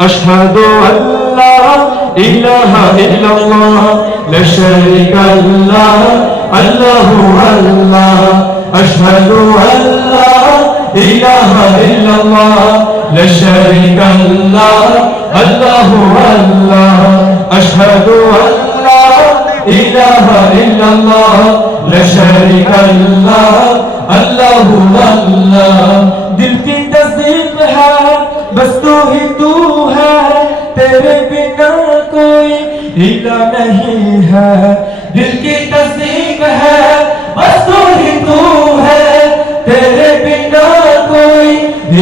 أشهد أن لا إله إلا الله لا شريك له الله الله أشهد أن لا إله إلا الله لا شريك له الله الله أشهد أن لا إله إلا الله لا شريك له الله الله दिल की तस्दीक है बस तू ही तू है तेरे बिना कोई इला नहीं है दिल की तस्दीक है बस तू ही तू है तेरे बिना कोई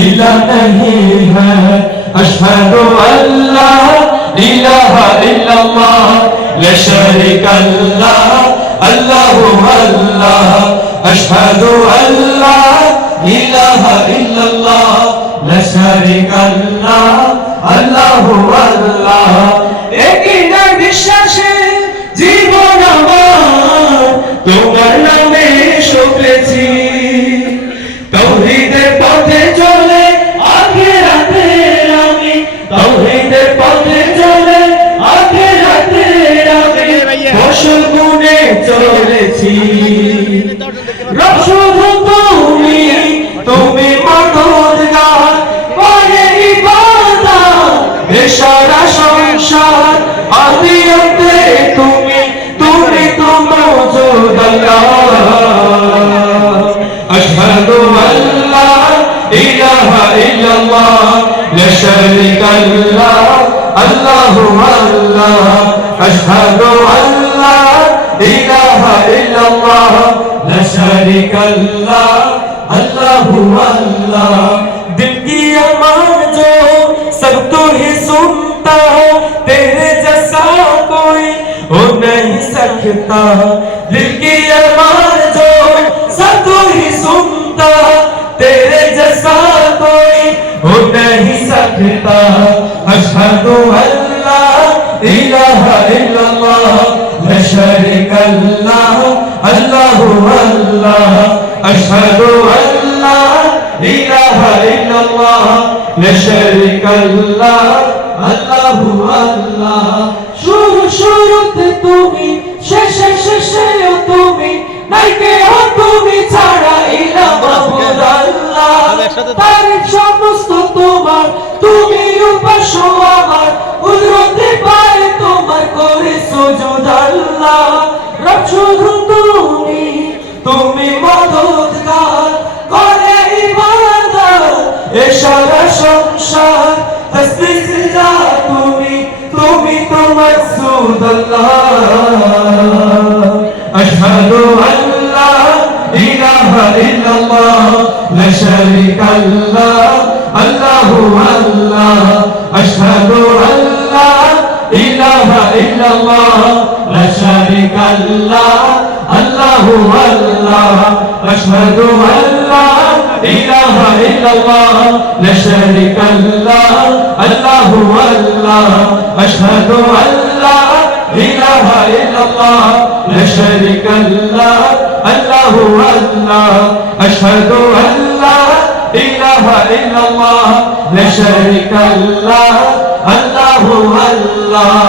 इला नहीं है अशहदु अल्ला इलाहा इल्लल्लाह ला शरीका लह अल्लाहु अल्लाह अशहदु अल्ला इलाहा इल्लल्लाह ला शरीका लह अल्लाहु अल्लाह एक বিশ্বাসে জীবন আমার তোমার নামে শুকলেছি তাওহীদের পথে চলে আখিরাতে আমি তাওহীদের পথে চলে আখিরাতে আমি ফসল গুনে চলেছি রব শুধু তুমি তুমি মদদগার করে ইবাদত এ সারা সংসার আদিয়তে তুমি তুমি তো মওজুদ আল্লাহ আশহাদু আল্লা ইলাহা ইল্লাল্লাহ লা শারীকা লাহ আল্লাহু আল্লাহ আশহাদু আল্লা ইলাহা ইল্লাল্লাহ লা শারীকা লাহ अल्लाहु अल्लाह दिल की आवाज़ जो सब तो ही सुनता तेरे जैसा कोई हो नहीं सकता दिल की आवाज़ जो सब तो ही सुनता तेरे जैसा कोई हो नहीं सकता अशहदु अल्ला इलाहा इल्लल्लाह ला शरीका लह अल्लाहु अल्लाह أشهد أن لا إله إلا الله لا شريك له الله الله শুরুতে তুমি শেষে শেষেও তুমি নাই কেউ তুমি ছাড়া ইলা মাবুদ আল্লাহ তারিফ সমস্ত তোমার তুমি উপাস্য আমার কুদরতে পায় তোমার করে সুজুদ আল্লাহ রব শুধু তুমি তুমি মদদগার করে ইবাদত এ সারা সংসার তসবিহ যা তুমি তুমি তো মাকসুদ আল্লাহ আশহাদু আল্লা ইলাহা ইল্লাল্লাহ লা শারীকা লাহ আল্লাহু আল্লাহ আশহাদু আল্লা ইলাহা ইল্লাল্লাহ লা শারীকা লাহ अल्लाहु अल्लाह अशहदु अल्ला इलाहा इल्लल्लाह ला शरीका लह अल्लाहु अल्लाह अशहदु अल्ला इलाहा इल्लल्लाह ला शरीका लह अल्लाहु अल्लाह अशहदु अल्ला इलाहा इल्लल्लाह ला शरीका लह अल्लाहु अल्लाह